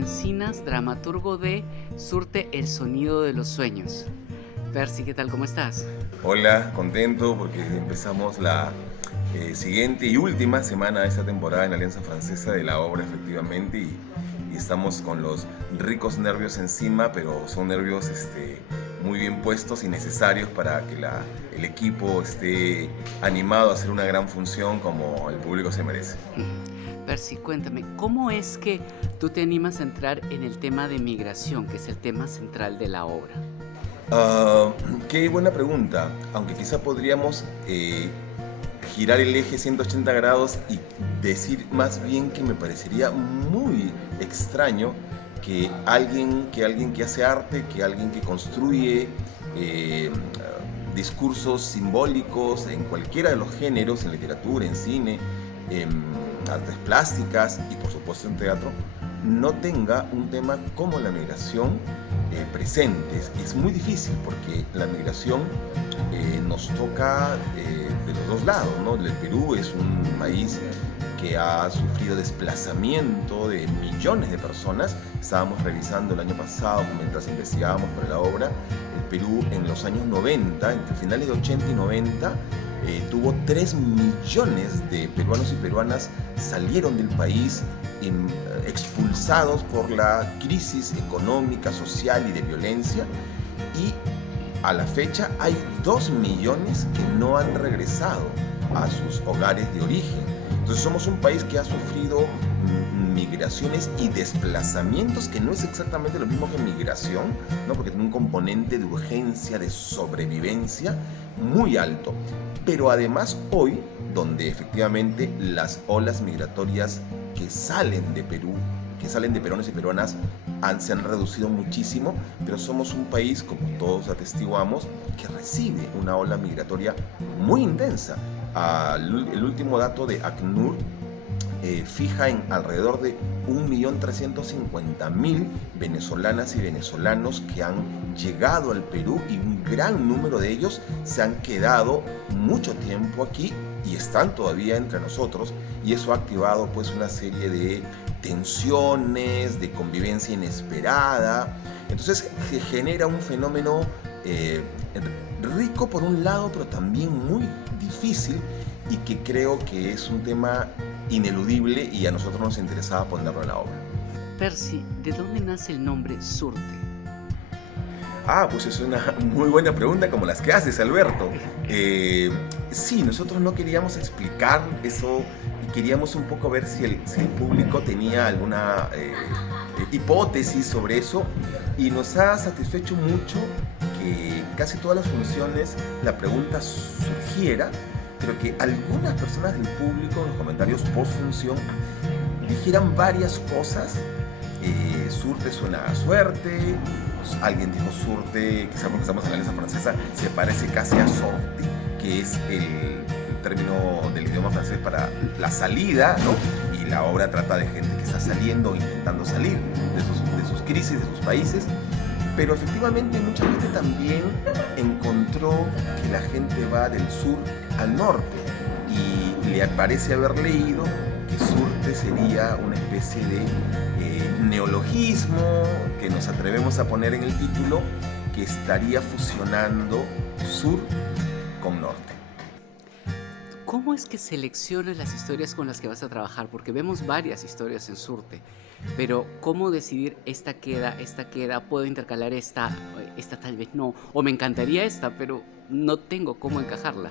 Encinas, dramaturgo de Surte el sonido de los sueños. Percy, ¿qué tal? ¿Cómo estás? Hola, contento porque empezamos la siguiente y última semana de esta temporada en la Alianza Francesa de la obra, efectivamente, y estamos con los ricos nervios encima, pero son nervios muy bien puestos y necesarios para que el equipo esté animado a hacer una gran función como el público se merece. Percy, cuéntame, ¿cómo es que tú te animas a entrar en el tema de migración, que es el tema central de la obra? Ah, qué buena pregunta, aunque quizá podríamos girar el eje 180 grados y decir más bien que me parecería muy extraño que alguien que hace arte, que alguien que construye eh, discursos simbólicos en cualquiera de los géneros, en literatura, en cine, en artes plásticas y por supuesto en teatro, no tenga un tema como la migración presente. Es muy difícil porque la migración nos toca de los dos lados, ¿no? El Perú es un país que ha sufrido desplazamiento de millones de personas. Estábamos revisando el año pasado, mientras investigábamos para la obra, el Perú en los años 90, entre finales de 80 y 90, tuvo 3 millones de peruanos y peruanas salieron del país expulsados por la crisis económica, social y de violencia, y a la fecha hay 2 millones que no han regresado a sus hogares de origen. Entonces somos un país que ha sufrido migraciones y desplazamientos, que no es exactamente lo mismo que migración, ¿no? Porque tiene un componente de urgencia, de sobrevivencia muy alto. Pero además hoy, donde efectivamente las olas migratorias que salen de Perú, que salen de peruanos y peruanas, se han reducido muchísimo, pero somos un país, como todos atestiguamos, que recibe una ola migratoria muy intensa. El último dato de ACNUR fija en alrededor de 1.350.000 venezolanas y venezolanos que han llegado al Perú, y un gran número de ellos se han quedado mucho tiempo aquí y están todavía entre nosotros, y eso ha activado pues una serie de tensiones, de convivencia inesperada. Entonces se genera un fenómeno rico por un lado, pero también muy difícil, y que creo que es un tema ineludible y a nosotros nos interesaba ponerlo en la obra. Percy, ¿de dónde nace el nombre Surte? Pues es una muy buena pregunta, como las que haces, Alberto. Sí, nosotros no queríamos explicar eso y queríamos un poco ver si el público tenía alguna hipótesis sobre eso, y nos ha satisfecho mucho que casi todas las funciones la pregunta surgiera, pero que algunas personas del público en los comentarios post función dijeran varias cosas. Surte suena a suerte, alguien dijo surte, quizá porque estamos en la Alianza Francesa, se parece casi a sortie, que es el término del idioma francés para la salida, ¿no? Y la obra trata de gente que está saliendo o intentando salir de sus crisis, de sus países. Pero efectivamente mucha gente también encontró que la gente va del sur al norte, y le parece haber leído que surte sería una especie de neologismo que nos atrevemos a poner en el título, que estaría fusionando sur con norte. ¿Cómo es que seleccionas las historias con las que vas a trabajar? Porque vemos varias historias en Surte, pero ¿cómo decidir esta queda, puedo intercalar esta tal vez no, o me encantaría esta, pero no tengo cómo encajarla?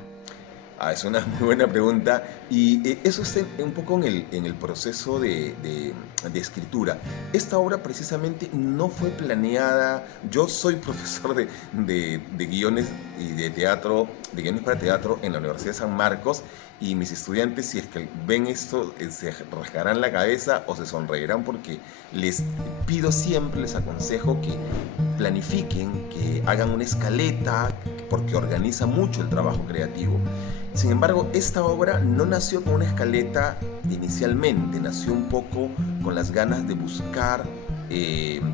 Es una muy buena pregunta, y eso está un poco en el proceso de escritura. Esta obra precisamente no fue planeada. Yo soy profesor de guiones y de teatro, de guiones para teatro en la Universidad de San Marcos, y mis estudiantes, si es que ven esto, se rascarán la cabeza o se sonreirán, porque les pido siempre, les aconsejo que planifiquen, que hagan una escaleta, porque organiza mucho el trabajo creativo. Sin embargo, esta obra no nació con una escaleta inicialmente, nació un poco con las ganas de buscar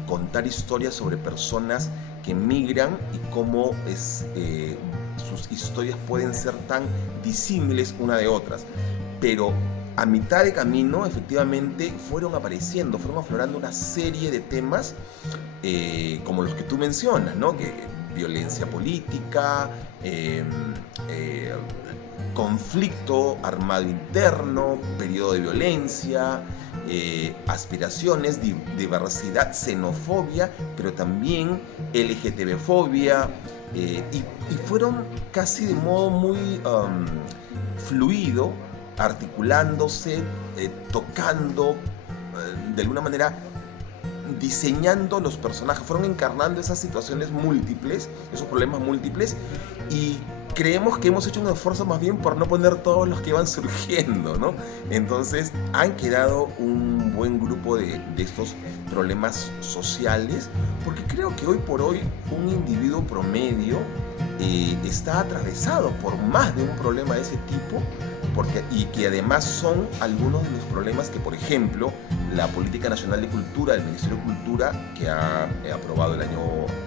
contar historias sobre personas que migran y cómo sus historias pueden ser tan disímiles una de otras. Pero a mitad de camino, efectivamente, fueron apareciendo, fueron aflorando una serie de temas como los que tú mencionas, ¿no? Que violencia política, conflicto armado interno, periodo de violencia, aspiraciones, diversidad, xenofobia, pero también LGTB-fobia, y fueron casi de modo muy fluido, articulándose, tocando, de alguna manera diseñando los personajes, fueron encarnando esas situaciones múltiples, esos problemas múltiples, y creemos que hemos hecho un esfuerzo más bien por no poner todos los que van surgiendo, ¿no? Entonces han quedado un buen grupo de estos problemas sociales, porque creo que hoy por hoy un individuo promedio está atravesado por más de un problema de ese tipo, y que además son algunos de los problemas que, por ejemplo, la Política Nacional de Cultura del Ministerio de Cultura, que ha aprobado el año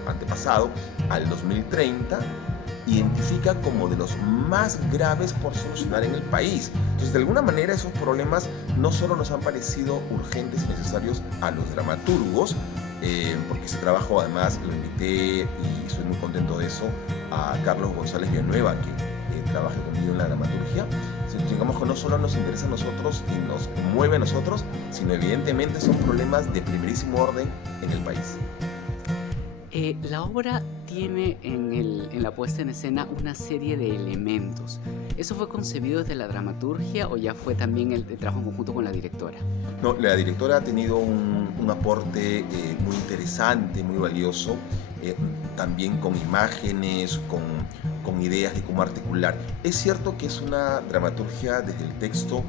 antepasado, al 2030, identifica como de los más graves por solucionar en el país. Entonces, de alguna manera, esos problemas no solo nos han parecido urgentes y necesarios a los dramaturgos, porque ese trabajo además lo invité, y soy muy contento de eso, a Carlos González Villanueva, que trabaje conmigo en la dramaturgia. Digamos que no solo nos interesa a nosotros y nos mueve a nosotros, sino evidentemente son problemas de primerísimo orden en el país. La obra tiene en la puesta en escena una serie de elementos. ¿Eso fue concebido desde la dramaturgia o ya fue también el trabajo en conjunto con la directora? No, la directora ha tenido un aporte muy interesante, muy valioso, también con imágenes, con ideas de cómo articular. Es cierto que es una dramaturgia desde el texto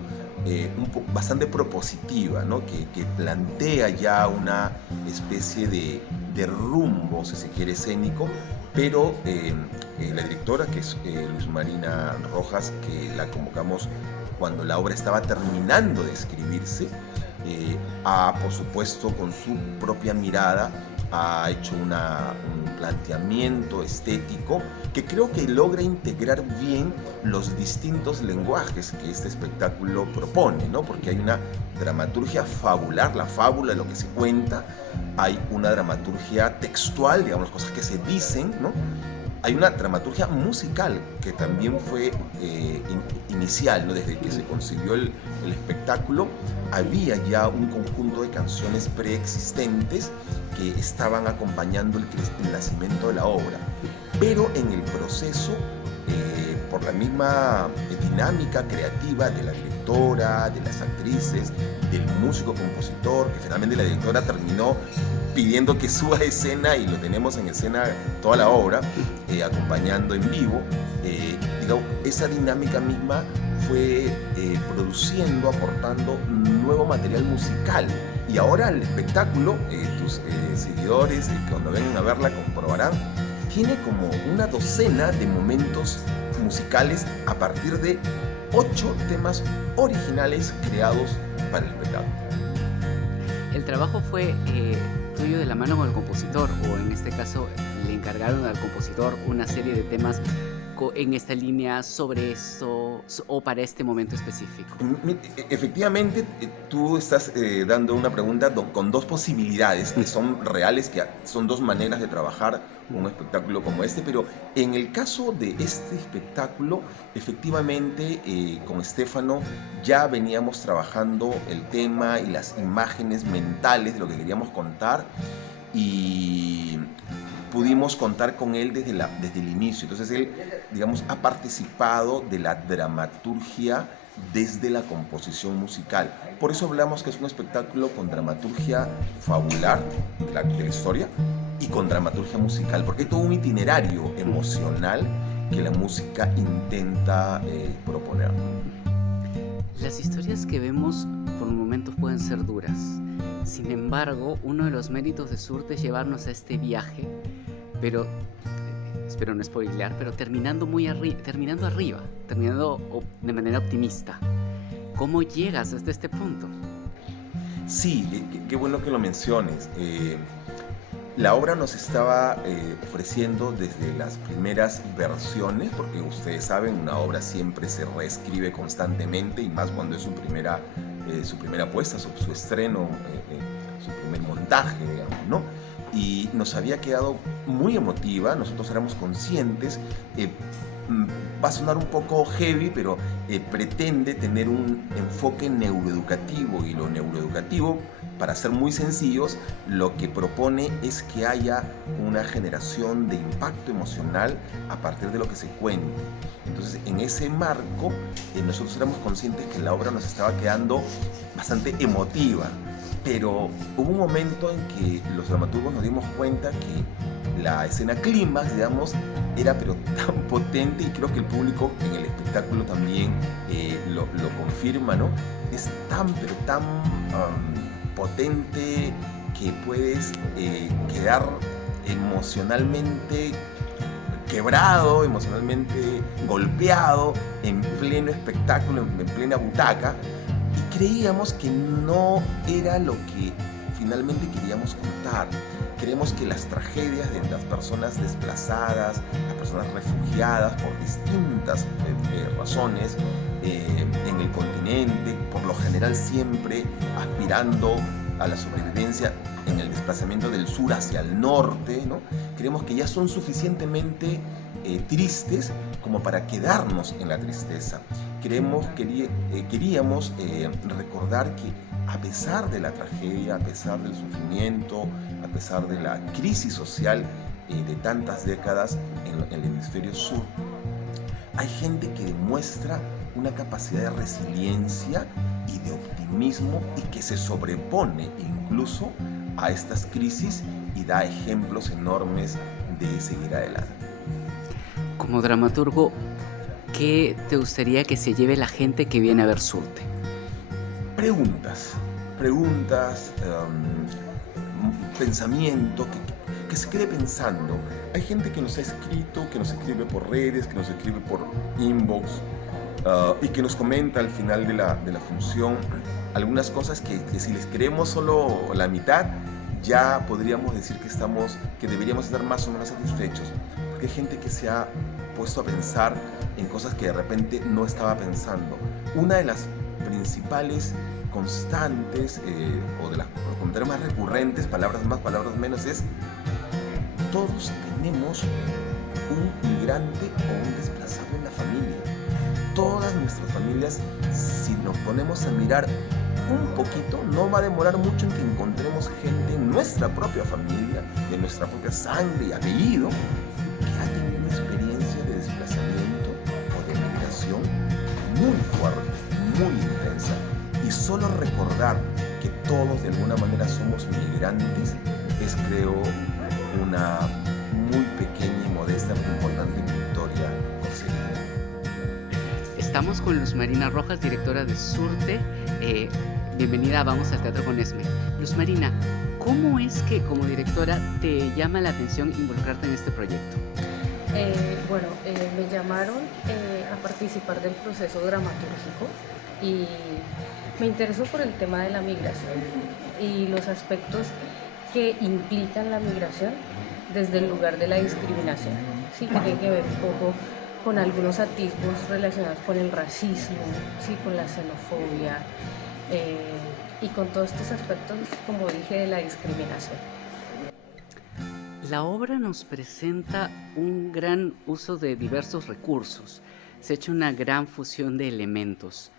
bastante propositiva, ¿no? Que plantea ya una especie de rumbo, si se quiere, escénico, pero la directora, que es Luz Marina Rojas, que la convocamos cuando la obra estaba terminando de escribirse, por supuesto, con su propia mirada, ha hecho un planteamiento estético que creo que logra integrar bien los distintos lenguajes que este espectáculo propone, ¿no? Porque hay una dramaturgia fabular, la fábula, lo que se cuenta, hay una dramaturgia textual, digamos, cosas que se dicen, ¿no? Hay una dramaturgia musical que también fue inicial, ¿no? Desde que se concibió el espectáculo, había ya un conjunto de canciones preexistentes que estaban acompañando el nacimiento de la obra. Pero en el proceso, por la misma dinámica creativa de la directora, de las actrices, del músico-compositor, que finalmente la directora terminó pidiendo que suba a escena, y lo tenemos en escena toda la obra, acompañando en vivo, digamos, esa dinámica misma fue produciendo, aportando nuevo material musical. Y ahora el espectáculo, tus seguidores, cuando vengan a verla, comprobarán, tiene como una docena de momentos musicales a partir de 8 temas originales creados para el espectáculo. El trabajo fue tuyo de la mano con el compositor, o en este caso le encargaron al compositor una serie de temas en esta línea sobre esto o para este momento específico. Efectivamente, tú estás dando una pregunta con dos posibilidades que son reales, que son dos maneras de trabajar un espectáculo como este, pero en el caso de este espectáculo, efectivamente, con Estefano ya veníamos trabajando el tema y las imágenes mentales de lo que queríamos contar, y pudimos contar con él desde el inicio. Entonces él, digamos, ha participado de la dramaturgia desde la composición musical. Por eso hablamos que es un espectáculo con dramaturgia fabular de la historia y con dramaturgia musical, porque hay todo un itinerario emocional que la música intenta proponer. Las historias que vemos por momentos pueden ser duras. Sin embargo, uno de los méritos de Surte es llevarnos a este viaje, pero espero no spoilear, pero terminando arriba, terminando de manera optimista. ¿Cómo llegas hasta este punto? Sí, qué bueno que lo menciones. La obra nos estaba ofreciendo desde las primeras versiones, porque ustedes saben, una obra siempre se reescribe constantemente, y más cuando es su primera puesta, su estreno, su primer montaje, digamos, ¿no? Y nos había quedado muy emotiva, nosotros éramos conscientes, va a sonar un poco heavy, pero pretende tener un enfoque neuroeducativo, y lo neuroeducativo, para ser muy sencillos, lo que propone es que haya una generación de impacto emocional a partir de lo que se cuente. Entonces, en ese marco, nosotros éramos conscientes que la obra nos estaba quedando bastante emotiva, pero hubo un momento en que los dramaturgos nos dimos cuenta que la escena clímax, digamos, era pero tan potente, y creo que el público en el espectáculo también lo confirma, ¿no? Es tan, pero tan potente que puedes quedar emocionalmente quebrado, emocionalmente golpeado en pleno espectáculo, en plena butaca, y creíamos que no era lo que finalmente queríamos contar. Creemos que las tragedias de las personas desplazadas, las personas refugiadas por distintas razones en el continente, por lo general siempre aspirando a la sobrevivencia en el desplazamiento del sur hacia el norte, ¿no? Creemos que ya son suficientemente tristes como para quedarnos en la tristeza. Queríamos recordar que a pesar de la tragedia, a pesar del sufrimiento, a pesar de la crisis social de tantas décadas en el hemisferio sur, hay gente que demuestra una capacidad de resiliencia y de optimismo, y que se sobrepone incluso a estas crisis y da ejemplos enormes de seguir adelante. Como dramaturgo, ¿qué te gustaría que se lleve la gente que viene a ver Surte? Preguntas, pensamiento, que se quede pensando. Hay gente que nos ha escrito, que nos escribe por redes, que nos escribe por inbox, y que nos comenta al final de la función algunas cosas que si les creemos solo la mitad, ya podríamos decir que deberíamos estar más o menos satisfechos, porque hay gente que se ha puesto a pensar en cosas que de repente no estaba pensando. Una de las principales constantes, o de los comentarios más recurrentes, palabras más, palabras menos, es: todos tenemos un migrante o un desplazado en la familia. Todas nuestras familias, si nos ponemos a mirar un poquito, no va a demorar mucho en que encontremos gente en nuestra propia familia, de nuestra propia sangre y apellido, que ha tenido una experiencia de desplazamiento o de migración muy fuerte, muy intensa. Y solo recordar que todos de alguna manera somos migrantes es, creo, una muy pequeña y modesta pero importante victoria conseguida. Estamos con Luz Marina Rojas, directora de Surte. Bienvenida a Vamos al Teatro con Esme. Luz Marina, ¿cómo es que como directora te llama la atención involucrarte en este proyecto? Me llamaron a participar del proceso dramatúrgico, y me interesó por el tema de la migración y los aspectos que implican la migración desde el lugar de la discriminación. Sí, que tiene que ver un poco con algunos atisbos relacionados con el racismo, sí, con la xenofobia, y con todos estos aspectos, como dije, de la discriminación. La obra nos presenta un gran uso de diversos recursos. Se ha hecho una gran fusión de elementos.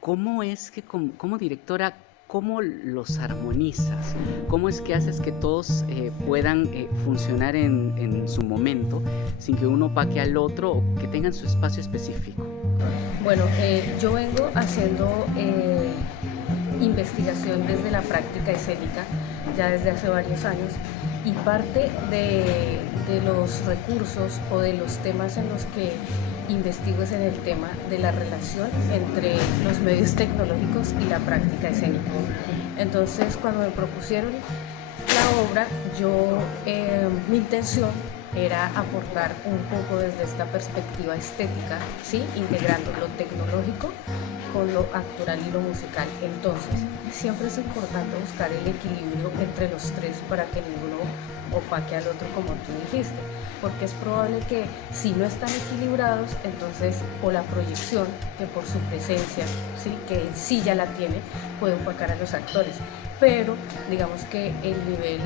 ¿Cómo es que como directora, cómo los armonizas? ¿Cómo es que haces que todos puedan funcionar en su momento sin que uno opaque al otro o que tengan su espacio específico? Bueno, yo vengo haciendo investigación desde la práctica escénica ya desde hace varios años, y parte de los recursos o de los temas en los que investigo es en el tema de la relación entre los medios tecnológicos y la práctica escénica. Entonces, cuando me propusieron la obra, mi intención era aportar un poco desde esta perspectiva estética, ¿sí? Integrando lo tecnológico con lo actoral y lo musical. Entonces, siempre es importante buscar el equilibrio entre los tres para que ninguno opaque al otro, como tú dijiste, porque es probable que si no están equilibrados, entonces, o la proyección, que por su presencia, ¿sí?, que en sí ya la tiene, puede opacar a los actores. Pero digamos que el nivel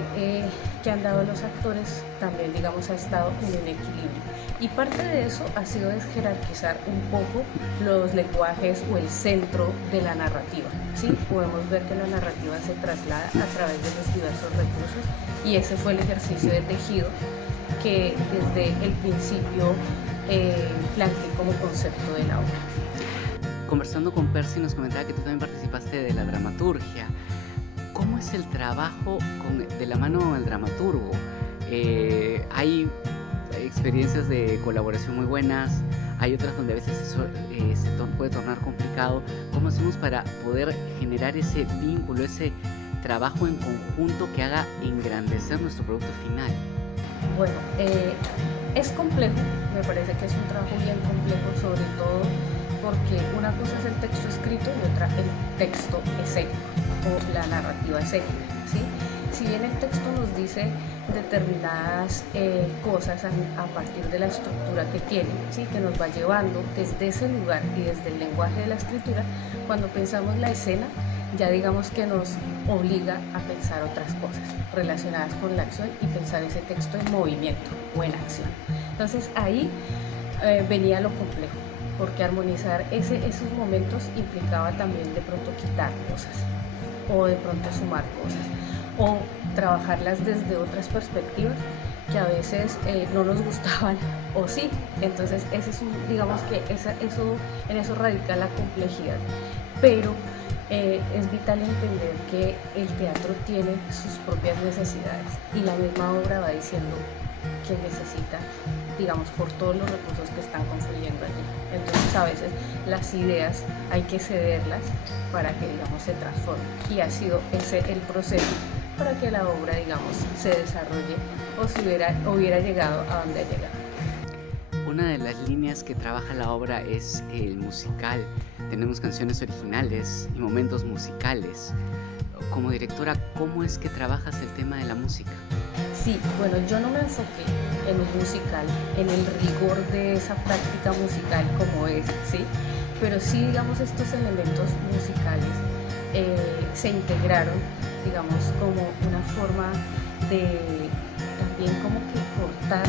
que han dado los actores también, digamos, ha estado en un equilibrio. Y parte de eso ha sido desjerarquizar un poco los lenguajes o el centro de la narrativa, ¿sí? Podemos ver que la narrativa se traslada a través de los diversos recursos, y ese fue el ejercicio de tejido que desde el principio planteé como concepto de la obra. Conversando con Percy nos comentaba que tú también participaste de la dramaturgia. ¿Cómo es el trabajo de la mano del dramaturgo? Hay experiencias de colaboración muy buenas, hay otras donde a veces puede tornar complicado. ¿Cómo hacemos para poder generar ese vínculo, ese trabajo en conjunto que haga engrandecer nuestro producto final? Bueno, es complejo, me parece que es un trabajo bien complejo, sobre todo porque una cosa es el texto escrito y otra el texto escénico o la narrativa escénica, ¿sí? Si bien el texto nos dice determinadas cosas a partir de la estructura que tiene, ¿sí?, que nos va llevando desde ese lugar y desde el lenguaje de la escritura, cuando pensamos la escena, ya digamos que nos obliga a pensar otras cosas relacionadas con la acción y pensar ese texto en movimiento o en acción. Entonces ahí venía lo complejo, porque armonizar esos momentos implicaba también de pronto quitar cosas o de pronto sumar cosas o trabajarlas desde otras perspectivas que a veces no nos gustaban o sí. Entonces digamos que en eso radica la complejidad, pero es vital entender que el teatro tiene sus propias necesidades y la misma obra va diciendo que necesita, digamos, por todos los recursos que están confluyendo allí. Entonces a veces las ideas hay que cederlas para que, digamos, se transformen, y ha sido ese el proceso para que la obra, digamos, se desarrolle o si hubiera llegado a donde ha llegado. Una de las líneas que trabaja la obra es el musical. Tenemos canciones originales y momentos musicales. Como directora, ¿cómo es que trabajas el tema de la música? Sí, bueno, yo no me enfoqué en un musical, en el rigor de esa práctica musical como es, ¿sí? Pero sí, digamos, estos elementos musicales se integraron, digamos, como una forma de también como que cortar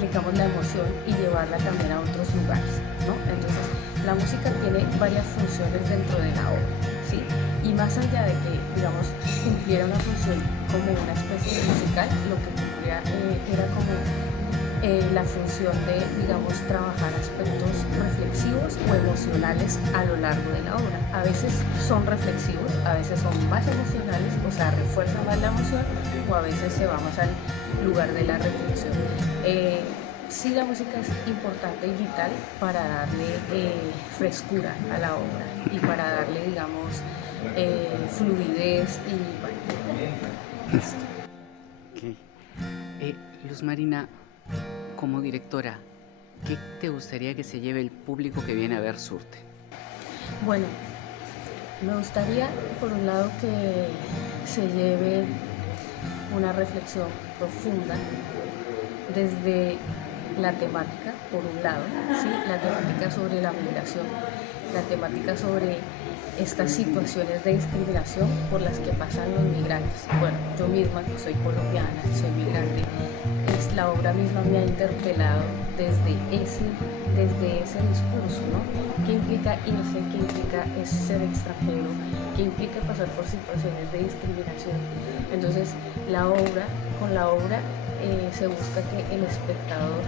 digamos, la emoción y llevarla también a otros lugares, ¿no? Entonces, la música tiene varias funciones dentro de la obra, ¿sí? Y más allá de que, digamos, cumpliera una función como una especie de musical, lo que cumplía era como la función de, digamos, trabajar aspectos reflexivos o emocionales a lo largo de la obra. A veces son reflexivos, a veces son más emocionales, o sea, refuerzan más la emoción, o a veces se va más al lugar de la reflexión. Sí, la música es importante y vital para darle frescura a la obra y para darle, digamos, fluidez y bueno, esto. Okay. Luz Marina, como directora, ¿qué te gustaría que se lleve el público que viene a ver Surte? Bueno, me gustaría, por un lado, que se lleve una reflexión profunda desde la temática, por un lado, ¿sí? La temática sobre la migración, la temática sobre estas situaciones de discriminación por las que pasan los migrantes. Bueno, yo misma, que soy colombiana, soy migrante, la obra misma me ha interpelado desde ese discurso, ¿no? ¿Qué implica irse? ¿Qué implica ser extranjero? ¿Qué implica pasar por situaciones de discriminación? Entonces, con la obra se busca que el espectador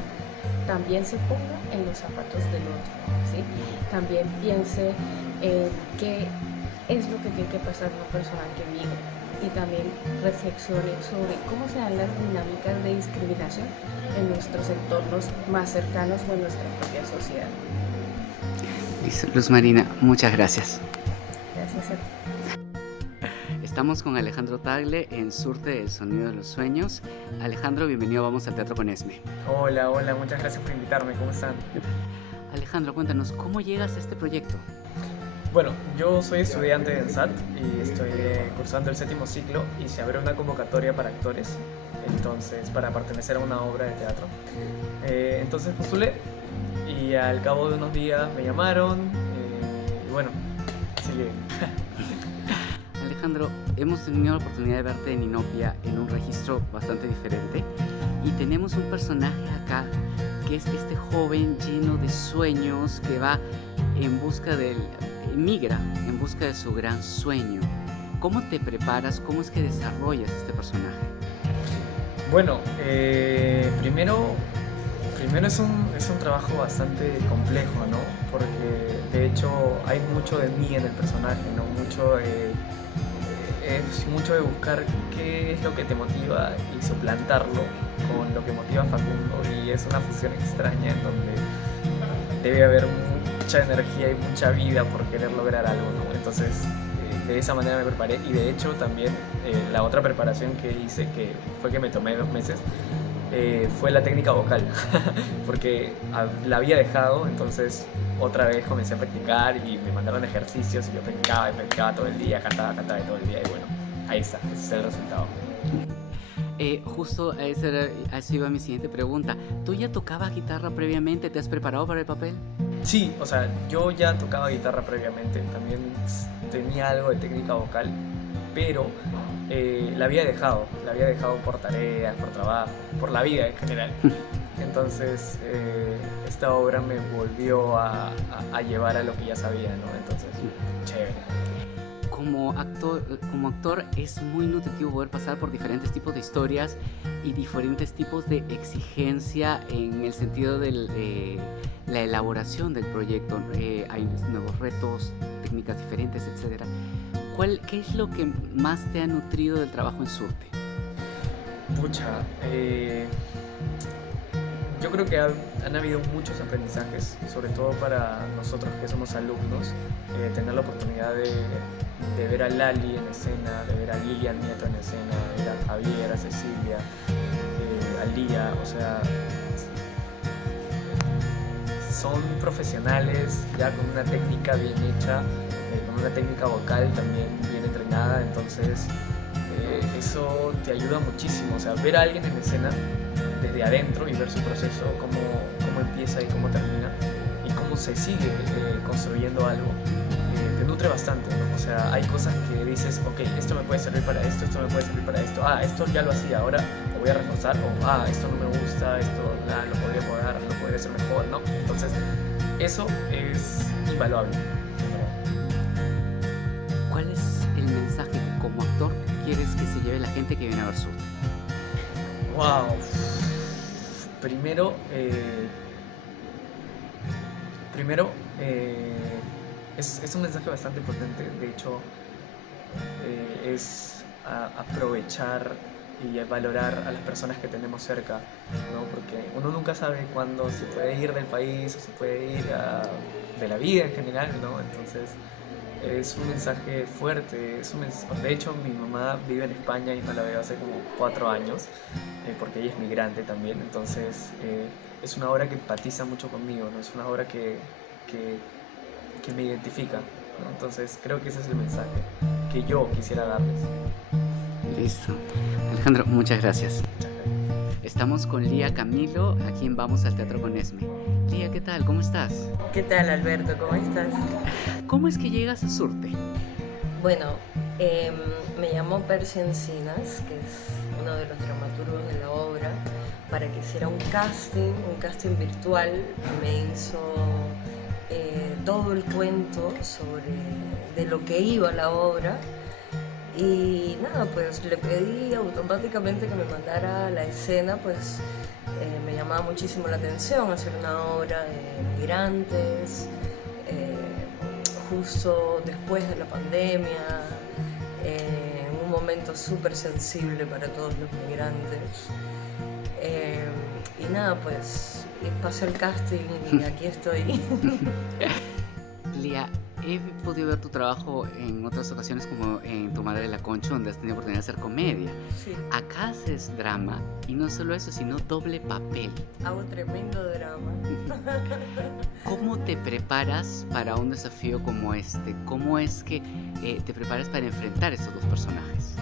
también se ponga en los zapatos del otro, ¿sí? También piense qué es lo que tiene que pasar una persona que migra, y también reflexione sobre cómo se dan las dinámicas de discriminación en nuestros entornos más cercanos o en nuestra propia sociedad. Listo, Luz Marina, muchas gracias. Gracias a ti. Estamos con Alejandro Tagle en Surte, el sonido de los sueños. Alejandro, bienvenido, vamos al Teatro con Esme. Hola, muchas gracias por invitarme, ¿cómo están? Alejandro, cuéntanos, ¿cómo llegas a este proyecto? Bueno, yo soy estudiante de ENSAT y estoy cursando el 7º ciclo y se abrió una convocatoria para actores, entonces para pertenecer a una obra de teatro. Entonces postulé y al cabo de unos días me llamaron y bueno, sigue. Alejandro, hemos tenido la oportunidad de verte en Inopia en un registro bastante diferente y tenemos un personaje acá que es este joven lleno de sueños que va en busca migra en busca de su gran sueño. ¿Cómo te preparas? ¿Cómo es que desarrollas este personaje? Bueno, primero es un trabajo bastante complejo, ¿no? Porque de hecho hay mucho de mí en el personaje, ¿no? Es mucho de buscar qué es lo que te motiva y suplantarlo con lo que motiva a Facundo, y es una fusión extraña en donde debe haber mucha energía y mucha vida por querer lograr algo, ¿no? Entonces de esa manera me preparé, y de hecho también la otra preparación que hice, que fue que me tomé 2 meses, fue la técnica vocal porque la había dejado, entonces otra vez comencé a practicar y me mandaron ejercicios y yo practicaba todo el día, cantaba todo el día, y bueno, ahí está, ese es el resultado. Justo a eso iba mi siguiente pregunta. ¿Tú ya tocabas guitarra previamente? ¿Te has preparado para el papel? Sí, o sea, yo ya tocaba guitarra previamente, también tenía algo de técnica vocal, pero la había dejado por tareas, por trabajo, por la vida en general. Entonces esta obra me volvió a llevar a lo que ya sabía, ¿no? Entonces, chévere. Como actor es muy nutritivo poder pasar por diferentes tipos de historias y diferentes tipos de exigencia en el sentido de la elaboración del proyecto. Hay nuevos retos, técnicas diferentes, etc. ¿Qué es lo que más te ha nutrido del trabajo en Surte? Pucha, yo creo que han habido muchos aprendizajes, sobre todo para nosotros que somos alumnos, tener la oportunidad de ver a Lali en escena, de ver a Lilian Nieto en escena, de ver a Javier, a Cecilia, a Lía, o sea, son profesionales ya con una técnica bien hecha, con una técnica vocal también bien entrenada, entonces eso te ayuda muchísimo, o sea, ver a alguien en escena desde adentro y ver su proceso, cómo empieza y cómo termina y cómo se sigue construyendo algo, te nutre bastante, ¿no? O sea, hay cosas que dices, ok, esto me puede servir para esto me puede servir para esto, esto ya lo hacía, ahora lo voy a reforzar, o esto no me gusta, esto lo podría mejorar, lo podría hacer mejor, ¿no? Entonces, eso es invaluable. ¿Cuál es el mensaje que como actor quieres que se lleve la gente que viene a ver Surte? Wow. Primero, es un mensaje bastante potente. De hecho, es aprovechar y valorar a las personas que tenemos cerca, ¿no? Porque uno nunca sabe cuándo se puede ir del país o se puede ir de la vida en general, ¿no? Entonces es un mensaje fuerte, de hecho mi mamá vive en España y no la veo hace como 4 años, porque ella es migrante también, entonces es una obra que empatiza mucho conmigo, ¿no? Es una obra que me identifica, ¿no? Entonces creo que ese es el mensaje que yo quisiera darles. Listo. Alejandro, muchas gracias. Estamos con Lía Camilo, a quien vamos al Teatro con Esme. Lía, ¿qué tal? ¿Cómo estás? ¿Qué tal, Alberto? ¿Cómo estás? ¿Cómo es que llegas a Surte? Bueno, me llamó Percy Encinas, que es uno de los dramaturgos de la obra, para que hiciera un casting virtual. Me hizo todo el cuento de lo que iba la obra. Y nada, pues le pedí automáticamente que me mandara a la escena, pues me llamaba muchísimo la atención hacer una obra de migrantes, justo después de la pandemia, en un momento súper sensible para todos los migrantes. Y nada, pues pasé el casting y aquí estoy. Lía, he podido ver tu trabajo en otras ocasiones, como en Tu Madre la Concha, donde has tenido oportunidad de hacer comedia. Sí, Acá haces drama, y no solo eso, sino doble papel. hago tremendo drama. ¿Cómo te preparas para un desafío como este? ¿Cómo es que te preparas para enfrentar estos dos personajes?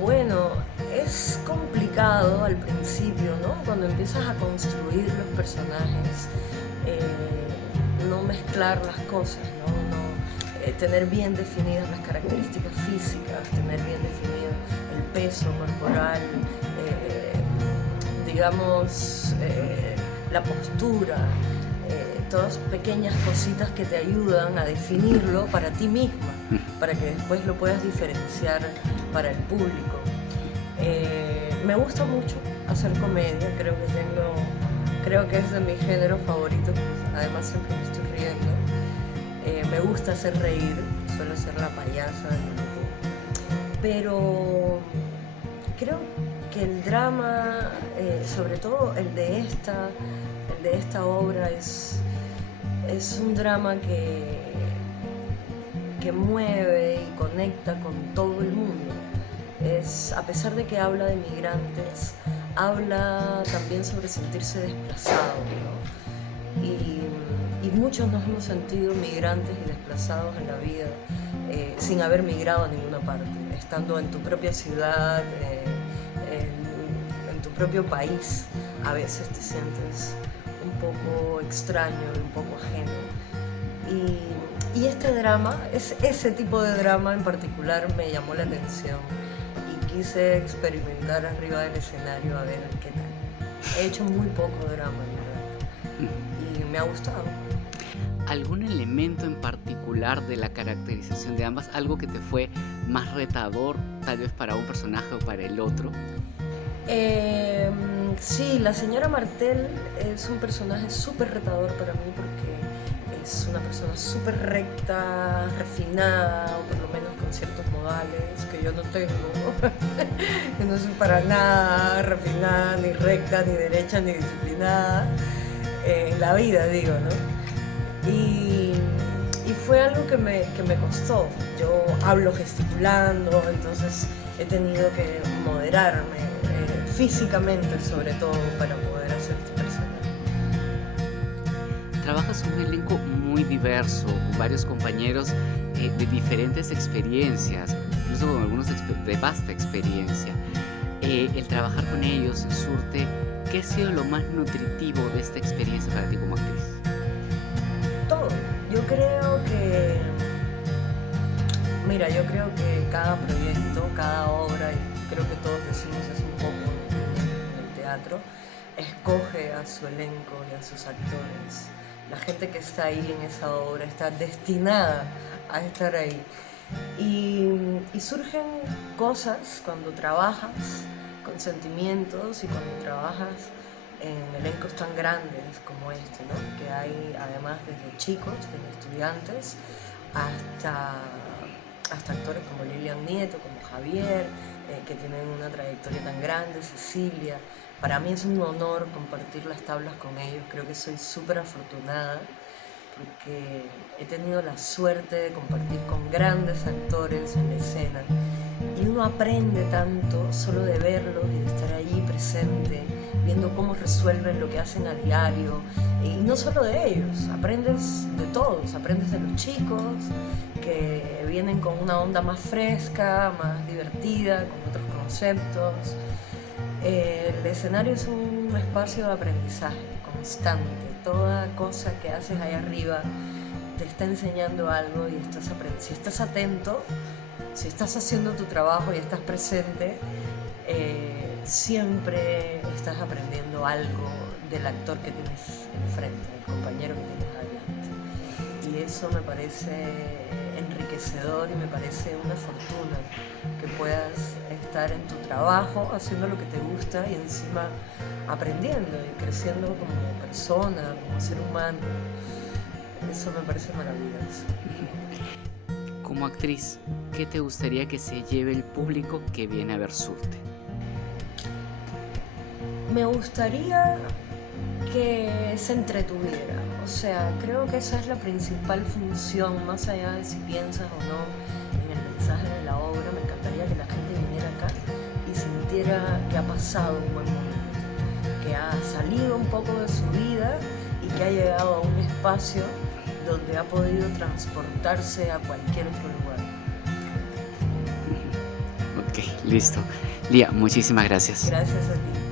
Bueno, es complicado al principio, ¿no? Cuando empiezas a construir los personajes, no mezclar las cosas, ¿no? Tener bien definidas las características físicas, tener bien definido el peso corporal, digamos, la postura, todas pequeñas cositas que te ayudan a definirlo para ti misma, para que después lo puedas diferenciar para el público. Me gusta mucho hacer comedia, creo que es de mis géneros favoritos, pues, además siempre me estoy riendo. Me gusta hacer reír, suelo ser la payasa del grupo, pero creo que el drama, sobre todo el de esta obra, es un drama que mueve y conecta con todo el mundo. A pesar de que habla de migrantes, habla también sobre sentirse desplazado, ¿no? Y muchos nos hemos sentido migrantes y desplazados en la vida, sin haber migrado a ninguna parte, estando en tu propia ciudad, en tu propio país. A veces te sientes un poco extraño, un poco ajeno. Y este drama, ese tipo de drama en particular me llamó la atención y quise experimentar arriba del escenario a ver qué tal. He hecho muy poco drama, en verdad, y me ha gustado. ¿Algún elemento en particular de la caracterización de ambas? ¿Algo que te fue más retador, tal vez para un personaje o para el otro? Sí, la señora Martel es un personaje súper retador para mí porque es una persona súper recta, refinada, o por lo menos con ciertos modales que yo no tengo. Que no soy para nada refinada, ni recta, ni derecha, ni disciplinada. En la vida, digo, ¿no? Y fue algo que me costó. Yo hablo gesticulando, entonces he tenido que moderarme, físicamente sobre todo, para poder hacer este personaje. Trabajas un elenco muy diverso, con varios compañeros de diferentes experiencias, incluso con algunos de vasta experiencia. El trabajar con ellos surte, ¿qué ha sido lo más nutritivo de esta experiencia para ti como actriz? Todo. Yo creo que cada proyecto, cada obra, y creo que todos decimos eso un poco en el teatro, escoge a su elenco y a sus actores. La gente que está ahí en esa obra está destinada a estar ahí. Y surgen cosas cuando trabajas con sentimientos y cuando trabajas en elencos tan grandes como este, ¿no? Que hay además desde chicos, desde estudiantes, hasta actores como Lilian Nieto, como Javier, que tienen una trayectoria tan grande, Cecilia. Para mí es un honor compartir las tablas con ellos, creo que soy súper afortunada porque he tenido la suerte de compartir con grandes actores en la escena y uno aprende tanto solo de verlos y de estar allí presente, viendo cómo resuelven lo que hacen a diario, y no solo de ellos, aprendes de todos, aprendes de los chicos que vienen con una onda más fresca, más divertida, con otros conceptos. El escenario es un espacio de aprendizaje constante. Toda cosa que haces ahí arriba te está enseñando algo y estás aprendiendo. Si estás atento, si estás haciendo tu trabajo y estás presente, siempre estás aprendiendo algo del actor que tienes enfrente, del compañero que tienes adelante. Y eso me parece enriquecedor y me parece una fortuna que puedas estar en tu trabajo haciendo lo que te gusta y encima aprendiendo y creciendo como persona, como ser humano. Eso me parece maravilloso. Como actriz, ¿qué te gustaría que se lleve el público que viene a ver Surte? Me gustaría que se entretuviera. O sea, creo que esa es la principal función, más allá de si piensas o no en el mensaje de la obra. Me encantaría que la gente viniera acá y sintiera que ha pasado un buen momento, que ha salido un poco de su vida y que ha llegado a un espacio donde ha podido transportarse a cualquier otro lugar. Ok, listo. Lía, muchísimas gracias. Gracias a ti.